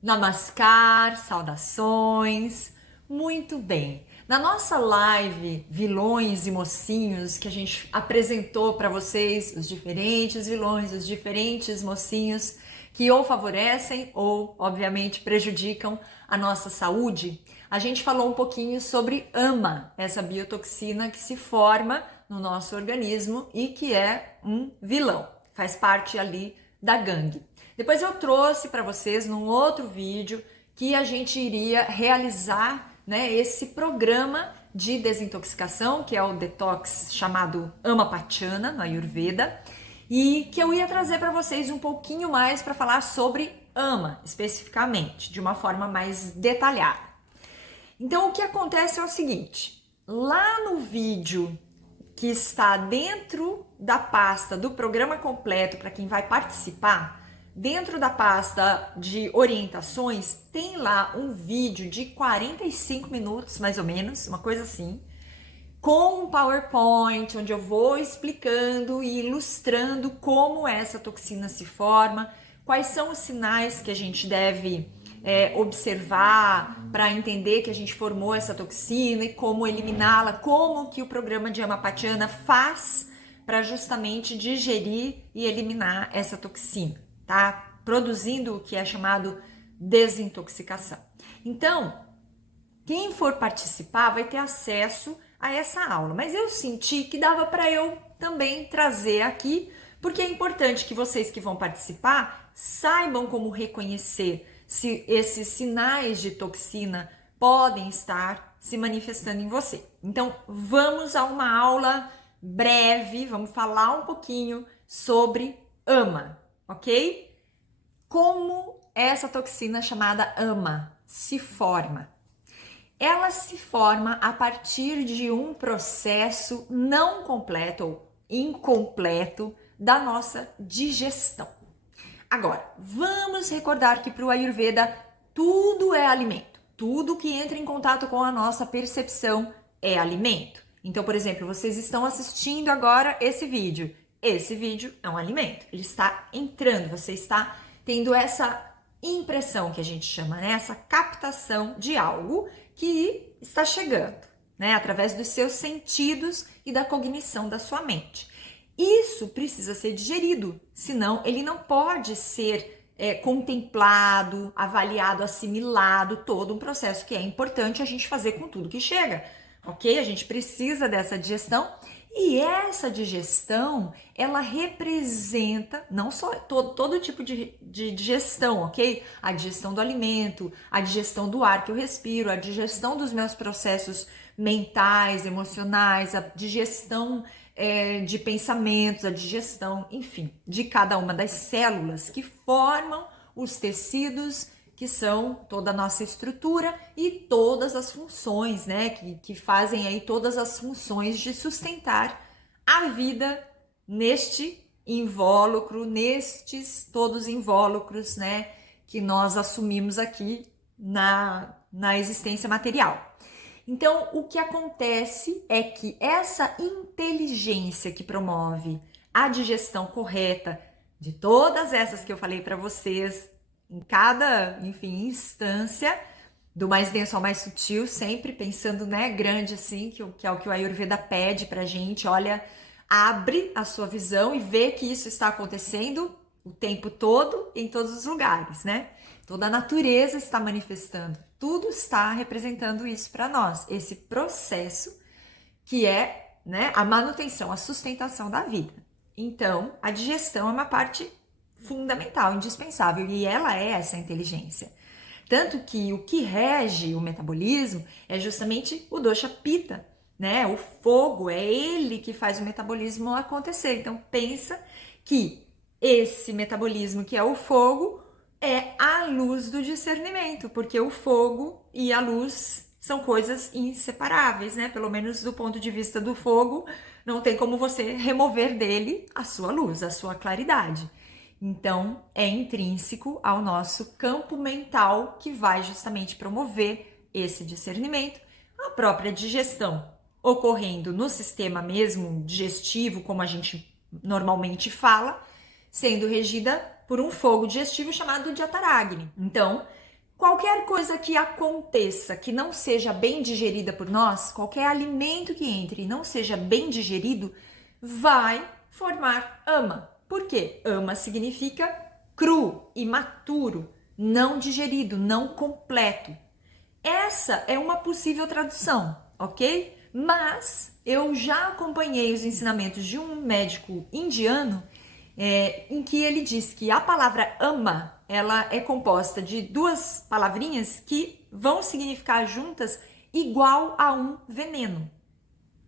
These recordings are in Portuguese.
Namaskar, saudações. Muito bem. Na nossa live Vilões e Mocinhos, que a gente apresentou para vocês os diferentes vilões, os diferentes mocinhos que ou favorecem ou, obviamente, prejudicam a nossa saúde, a gente falou um pouquinho sobre AMA, essa biotoxina que se forma no nosso organismo e que é um vilão, faz parte ali da gangue. Depois eu trouxe para vocês num outro vídeo que a gente iria realizar, né, esse programa de desintoxicação, que é o detox chamado Amapachana no Ayurveda, e que eu ia trazer para vocês um pouquinho mais para falar sobre ama, especificamente, de uma forma mais detalhada. Então o que acontece é o seguinte, lá no vídeo que está dentro da pasta do programa completo para quem vai participar, dentro da pasta de orientações, tem lá um vídeo de 45 minutos, mais ou menos, uma coisa assim, com um PowerPoint, onde eu vou explicando e ilustrando como essa toxina se forma, quais são os sinais que a gente deve observar para entender que a gente formou essa toxina e como eliminá-la, como que o programa de Amapatiana faz para justamente digerir e eliminar essa toxina, tá? Produzindo o que é chamado desintoxicação. Então, quem for participar vai ter acesso a essa aula, mas eu senti que dava para eu também trazer aqui, porque é importante que vocês que vão participar saibam como reconhecer se esses sinais de toxina podem estar se manifestando em você. Então, vamos a uma aula breve, vamos falar um pouquinho sobre AMA, ok? Como essa toxina chamada AMA se forma? Ela se forma a partir de um processo não completo ou incompleto da nossa digestão. Agora, vamos recordar que para o Ayurveda tudo é alimento. Tudo que entra em contato com a nossa percepção é alimento. Então, por exemplo, vocês estão assistindo agora esse vídeo. Esse vídeo é um alimento. Ele está entrando, você está tendo essa impressão que a gente chama, né? Essa captação de algo que está chegando, né? Através dos seus sentidos e da cognição da sua mente. Isso precisa ser digerido, senão ele não pode ser contemplado, avaliado, assimilado, todo um processo que é importante a gente fazer com tudo que chega, ok? A gente precisa dessa digestão e essa digestão, ela representa não só todo tipo de digestão, ok? A digestão do alimento, a digestão do ar que eu respiro, a digestão dos meus processos mentais, emocionais, a digestão de pensamentos, a digestão, enfim, de cada uma das células que formam os tecidos, que são toda a nossa estrutura e todas as funções, né, que fazem aí todas as funções de sustentar a vida neste invólucro, nestes todos invólucros, né, que nós assumimos aqui na existência material. Então, o que acontece é que essa inteligência que promove a digestão correta de todas essas que eu falei para vocês, em cada, enfim, instância, do mais denso ao mais sutil, sempre pensando, né, grande assim, que é o que o Ayurveda pede pra gente, olha, abre a sua visão e vê que isso está acontecendo o tempo todo, em todos os lugares, né? Toda a natureza está manifestando, tudo está representando isso para nós, esse processo que é, né, a manutenção, a sustentação da vida. Então, a digestão é uma parte fundamental, indispensável, e ela é essa inteligência. Tanto que o que rege o metabolismo é justamente o dosha pitta, né? O fogo, é ele que faz o metabolismo acontecer. Então, pensa que esse metabolismo que é o fogo é a luz do discernimento, porque o fogo e a luz são coisas inseparáveis, né? Pelo menos do ponto de vista do fogo, não tem como você remover dele a sua luz, a sua claridade. Então, é intrínseco ao nosso campo mental que vai justamente promover esse discernimento, a própria digestão ocorrendo no sistema mesmo digestivo, como a gente normalmente fala, sendo regida por um fogo digestivo chamado Jatharagni. Então, Qualquer coisa que aconteça que não seja bem digerida por nós, qualquer alimento que entre e não seja bem digerido, vai formar ama. Por quê? Ama significa cru, imaturo, não digerido, não completo. Essa é uma possível tradução, ok? Mas eu já acompanhei os ensinamentos de um médico indiano em que ele diz que a palavra ama, ela é composta de duas palavrinhas que vão significar juntas igual a um veneno.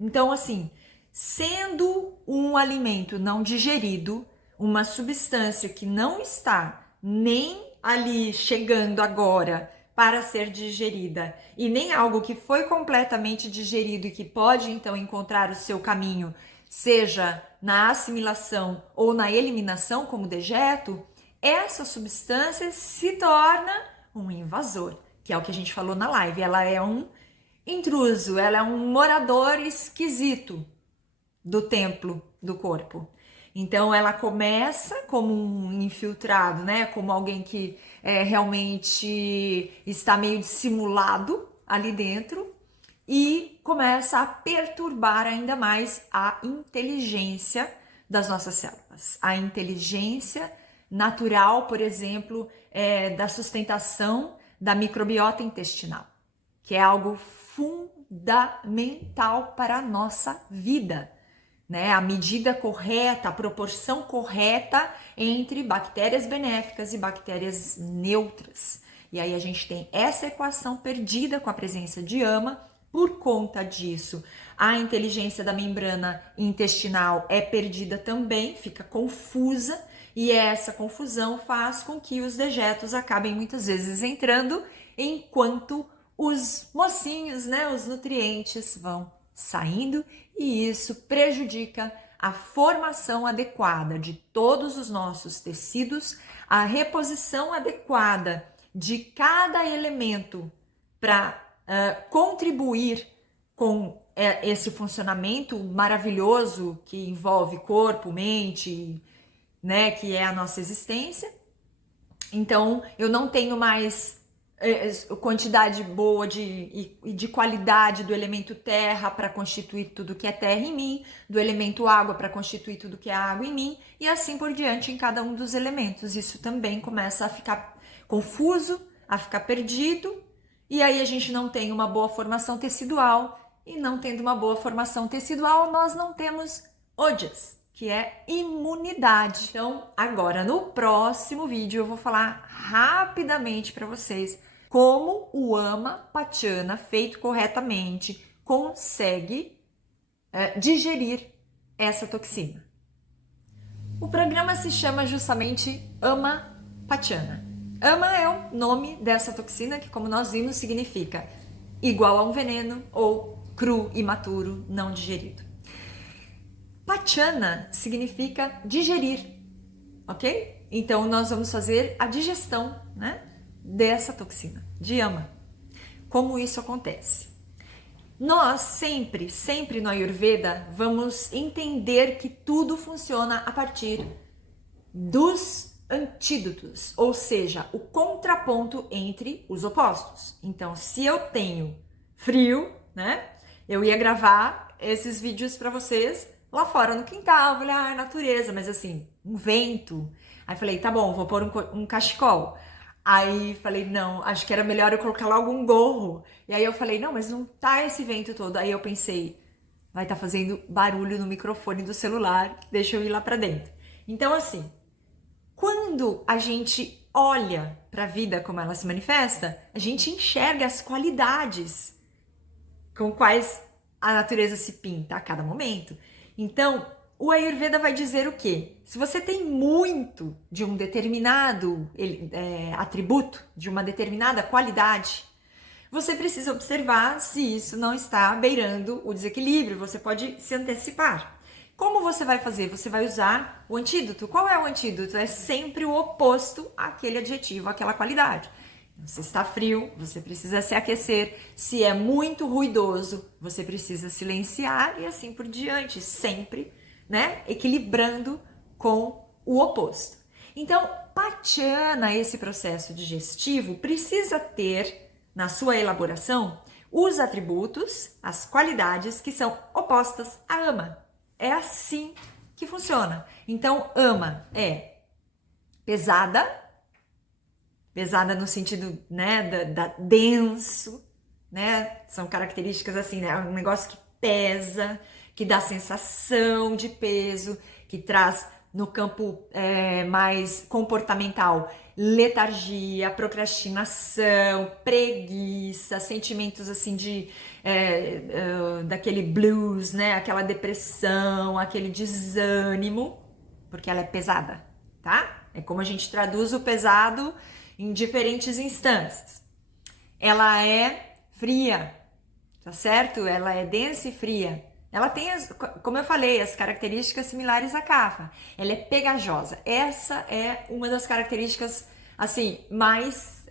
Então, assim, sendo um alimento não digerido, uma substância que não está nem ali chegando agora para ser digerida e nem algo que foi completamente digerido e que pode então encontrar o seu caminho, seja na assimilação ou na eliminação como dejeto, essa substância se torna um invasor, que é o que a gente falou na live. Ela é um intruso, ela é um morador esquisito do templo do corpo. Então ela começa como um infiltrado, né? Como alguém que realmente está meio dissimulado ali dentro e começa a perturbar ainda mais a inteligência das nossas células. A inteligência natural, por exemplo, da sustentação da microbiota intestinal, que é algo fundamental para a nossa vida, né? A medida correta, a proporção correta entre bactérias benéficas e bactérias neutras. E aí a gente tem essa equação perdida com a presença de ama. Por conta disso, a inteligência da membrana intestinal é perdida também, fica confusa, e essa confusão faz com que os dejetos acabem muitas vezes entrando enquanto os mocinhos, né, os nutrientes vão saindo, e isso prejudica a formação adequada de todos os nossos tecidos, a reposição adequada de cada elemento para contribuir com esse funcionamento maravilhoso que envolve corpo, mente, né, que é a nossa existência. Então, eu não tenho mais quantidade boa de qualidade do elemento terra para constituir tudo que é terra em mim, do elemento água para constituir tudo que é água em mim, e assim por diante em cada um dos elementos. Isso também começa a ficar confuso, a ficar perdido, e aí a gente não tem uma boa formação tecidual, e não tendo uma boa formação tecidual, nós não temos ojas, que é imunidade. Então, agora no próximo vídeo eu vou falar rapidamente para vocês como o Ama Pachana, feito corretamente, consegue digerir essa toxina. O programa se chama justamente Ama Pachana. Ama é o nome dessa toxina que, como nós vimos, significa igual a um veneno ou cru, imaturo, não digerido. Pachana significa digerir, ok? Então nós vamos fazer a digestão, né, dessa toxina, de ama. Como isso acontece? Nós sempre no Ayurveda vamos entender que tudo funciona a partir dos antídotos, ou seja, o contraponto entre os opostos. Então, se eu tenho frio, né, eu ia gravar esses vídeos para vocês lá fora no quintal, falei, natureza, mas assim, um vento. Aí falei, tá bom, vou pôr um cachecol. Aí falei, não, acho que era melhor eu colocar logo um gorro. E aí eu falei, não, mas não tá esse vento todo. Aí eu pensei, vai estar fazendo barulho no microfone do celular, deixa eu ir lá pra dentro. Então assim, quando a gente olha para a vida como ela se manifesta, a gente enxerga as qualidades com quais a natureza se pinta a cada momento. Então, o Ayurveda vai dizer o quê? Se você tem muito de um determinado atributo, de uma determinada qualidade, você precisa observar se isso não está beirando o desequilíbrio, você pode se antecipar. Como você vai fazer? Você vai usar o antídoto. Qual é o antídoto? É sempre o oposto àquele adjetivo, àquela qualidade. Se está frio, você precisa se aquecer. Se é muito ruidoso, você precisa silenciar e assim por diante, sempre, né, equilibrando com o oposto. Então, Pachana, esse processo digestivo, precisa ter na sua elaboração os atributos, as qualidades que são opostas a Ama. É assim que funciona. Então, Ama é pesada no sentido, né, da denso, né? São características assim, né? Um negócio que pesa, que dá sensação de peso, que traz no campo mais comportamental letargia, procrastinação, preguiça, sentimentos assim de daquele blues, né? Aquela depressão, aquele desânimo, porque ela é pesada, tá? É como a gente traduz o pesado em diferentes instâncias. Ela é fria, tá certo? Ela é densa e fria. Ela tem, como eu falei, as características similares à Kapha. Ela é pegajosa. Essa é uma das características assim mais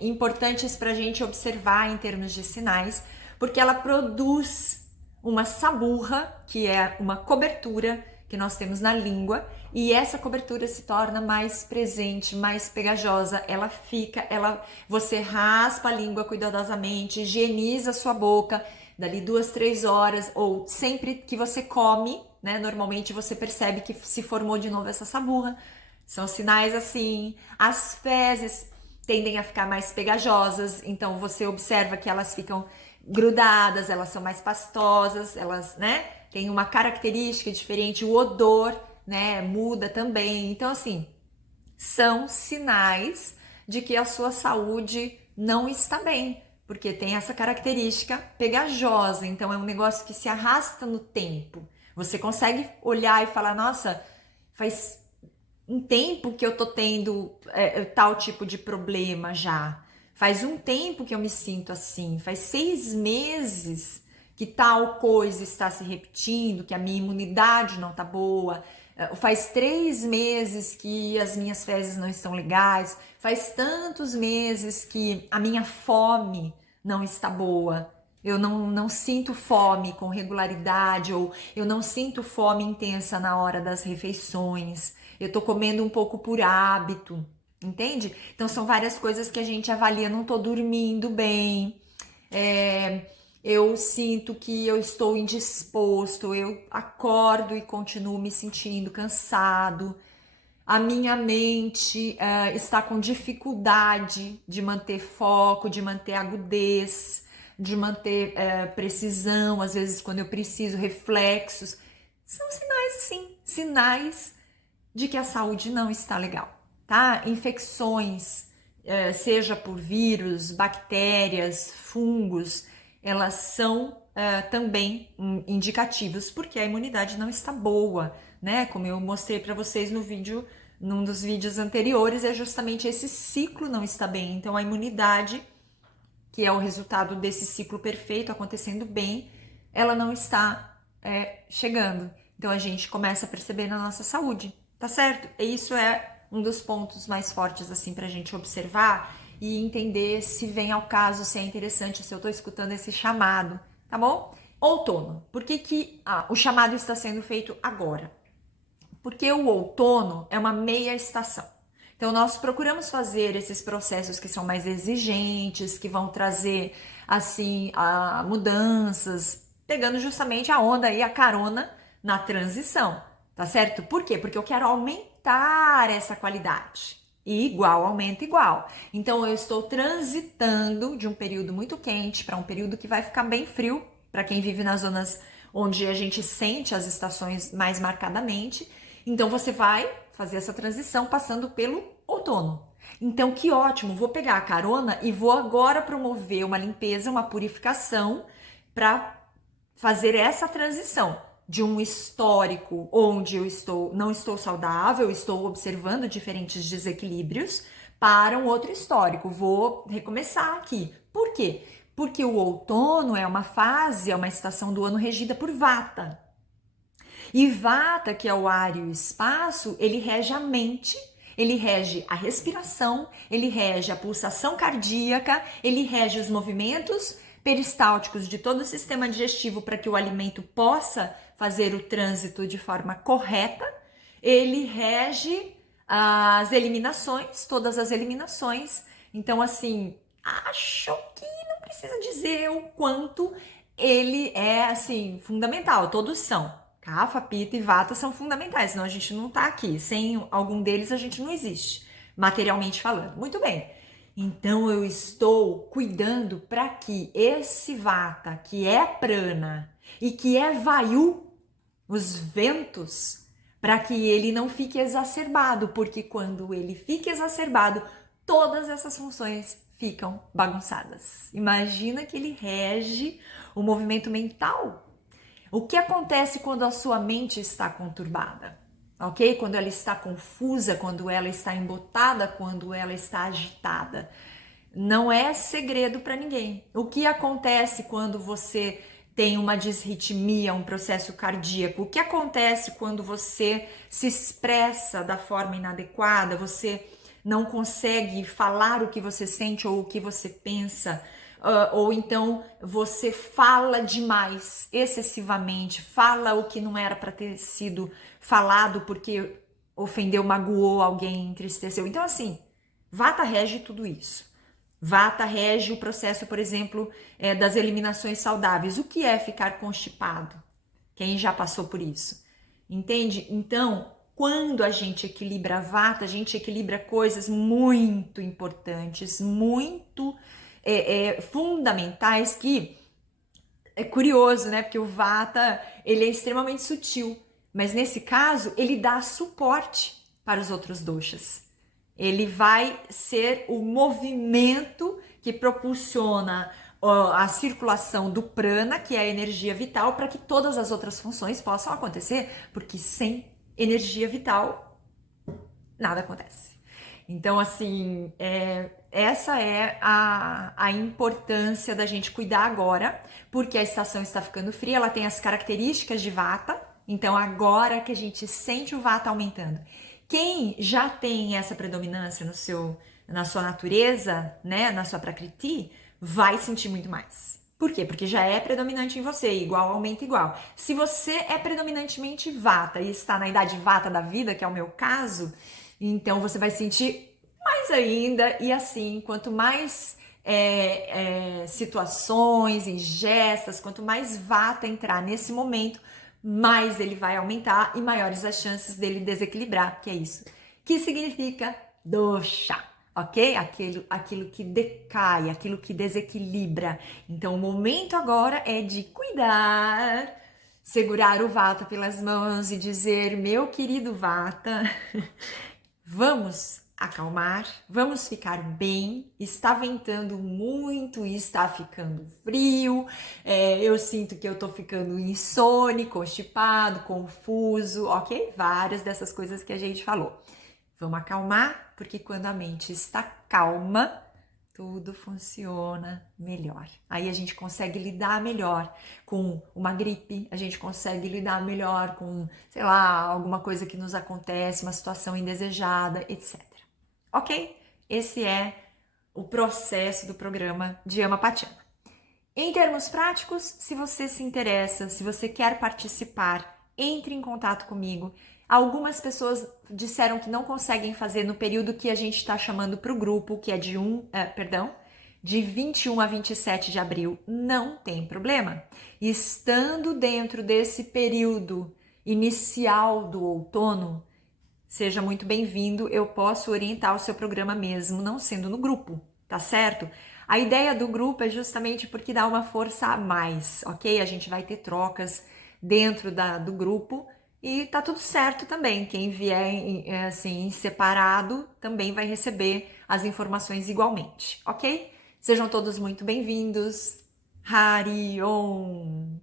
importantes para a gente observar em termos de sinais, porque ela produz uma saburra, que é uma cobertura que nós temos na língua, e essa cobertura se torna mais presente, mais pegajosa. Ela fica, você raspa a língua cuidadosamente, higieniza a sua boca, dali 2, 3 horas, ou sempre que você come, né? Normalmente você percebe que se formou de novo essa saburra. São sinais assim. As fezes tendem a ficar mais pegajosas, então você observa que elas ficam grudadas, elas são mais pastosas, elas, né, têm uma característica diferente, o odor, né, muda também. Então, assim, são sinais de que a sua saúde não está bem, porque tem essa característica pegajosa, então é um negócio que se arrasta no tempo. Você consegue olhar e falar, nossa, faz um tempo que eu tô tendo tal tipo de problema já. Faz um tempo que eu me sinto assim. Faz 6 meses que tal coisa está se repetindo, que a minha imunidade não tá boa. Faz 3 meses que as minhas fezes não estão legais. Faz tantos meses que a minha fome não está boa. Eu não sinto fome com regularidade, ou eu não sinto fome intensa na hora das refeições. Eu tô comendo um pouco por hábito, entende? Então são várias coisas que a gente avalia. Não tô dormindo bem, eu sinto que eu estou indisposto, eu acordo e continuo me sentindo cansado. A minha mente está com dificuldade de manter foco, de manter agudez, de manter precisão, às vezes quando eu preciso, reflexos. São sinais assim, sinais de que a saúde não está legal, tá? Infecções, seja por vírus, bactérias, fungos, elas são também indicativos, porque a imunidade não está boa, né? Como eu mostrei para vocês no vídeo, num dos vídeos anteriores, é justamente esse ciclo não está bem. Então a imunidade, que é o resultado desse ciclo perfeito acontecendo bem, ela não está chegando. Então a gente começa a perceber na nossa saúde, tá certo? E isso é um dos pontos mais fortes assim pra gente observar e entender se vem ao caso, se é interessante, se eu tô escutando esse chamado, tá bom? Outono. Por que o chamado está sendo feito agora? Porque o outono é uma meia estação. Então, nós procuramos fazer esses processos que são mais exigentes, que vão trazer, assim, mudanças, pegando justamente a onda e a carona na transição, tá certo? Por quê? Porque eu quero aumentar essa qualidade. E igual aumenta igual. Então, eu estou transitando de um período muito quente para um período que vai ficar bem frio, para quem vive nas zonas onde a gente sente as estações mais marcadamente. Então, você vai fazer essa transição passando pelo outono. Então, que ótimo! Vou pegar a carona e vou agora promover uma limpeza, uma purificação para fazer essa transição de um histórico onde eu não estou saudável, estou observando diferentes desequilíbrios, para um outro histórico. Vou recomeçar aqui. Por quê? Porque o outono é uma fase, é uma estação do ano regida por Vata. E Vata, que é o ar e o espaço, ele rege a mente, ele rege a respiração, ele rege a pulsação cardíaca, ele rege os movimentos peristálticos de todo o sistema digestivo para que o alimento possa fazer o trânsito de forma correta, ele rege as eliminações, todas as eliminações. Então, assim, acho que não precisa dizer o quanto ele é, assim, fundamental. Todos são. Kapha, Pitta e Vata são fundamentais, senão a gente não tá aqui. Sem algum deles a gente não existe, materialmente falando. Muito bem. Então eu estou cuidando para que esse Vata, que é prana e que é Vayu, os ventos, para que ele não fique exacerbado, porque quando ele fica exacerbado, todas essas funções ficam bagunçadas. Imagina que ele rege o movimento mental. O que acontece quando a sua mente está conturbada? Ok? Quando ela está confusa, quando ela está embotada, quando ela está agitada. Não é segredo para ninguém. O que acontece quando você tem uma disritmia, um processo cardíaco? O que acontece quando você se expressa da forma inadequada? Você não consegue falar o que você sente ou o que você pensa? Ou então você fala demais, excessivamente, fala o que não era para ter sido falado porque ofendeu, magoou alguém, entristeceu. Então, assim, Vata rege tudo isso. Vata rege o processo, por exemplo, das eliminações saudáveis. O que é ficar constipado? Quem já passou por isso? Entende? Então, quando a gente equilibra Vata, a gente equilibra coisas muito importantes, muito fundamentais, que é curioso, né? Porque o Vata, ele é extremamente sutil, mas nesse caso, ele dá suporte para os outros doshas. Ele vai ser o movimento que propulsiona a circulação do prana, que é a energia vital, para que todas as outras funções possam acontecer, porque sem energia vital, nada acontece. Então, assim, essa é a importância da gente cuidar agora, porque a estação está ficando fria, ela tem as características de Vata, então agora que a gente sente o Vata aumentando. Quem já tem essa predominância na sua natureza, né, na sua Prakriti, vai sentir muito mais. Por quê? Porque já é predominante em você, igual aumenta igual. Se você é predominantemente Vata e está na idade Vata da vida, que é o meu caso, então você vai sentir mais ainda, e assim, quanto mais situações, ingestas, quanto mais Vata entrar nesse momento, mais ele vai aumentar e maiores as chances dele desequilibrar, que é isso. Que significa dosha, ok? Aquilo que decai, aquilo que desequilibra. Então o momento agora é de cuidar, segurar o Vata pelas mãos e dizer, meu querido Vata, vamos acalmar, vamos ficar bem. Está ventando muito e está ficando frio. Eu sinto que eu tô ficando insone, constipado, confuso, ok? Várias dessas coisas que a gente falou. Vamos acalmar, porque quando a mente está calma, tudo funciona melhor. Aí a gente consegue lidar melhor com uma gripe, a gente consegue lidar melhor com, sei lá, alguma coisa que nos acontece, uma situação indesejada, etc. Ok? Esse é o processo do programa de Ama Patiana. Em termos práticos, se você se interessa, se você quer participar, entre em contato comigo. Algumas pessoas disseram que não conseguem fazer no período que a gente está chamando para o grupo, que é de 21 a 27 de abril. Não tem problema. Estando dentro desse período inicial do outono, seja muito bem-vindo, eu posso orientar o seu programa mesmo, não sendo no grupo, tá certo? A ideia do grupo é justamente porque dá uma força a mais, ok? A gente vai ter trocas dentro do grupo e tá tudo certo também. Quem vier assim separado também vai receber as informações igualmente, ok? Sejam todos muito bem-vindos. Hari Om!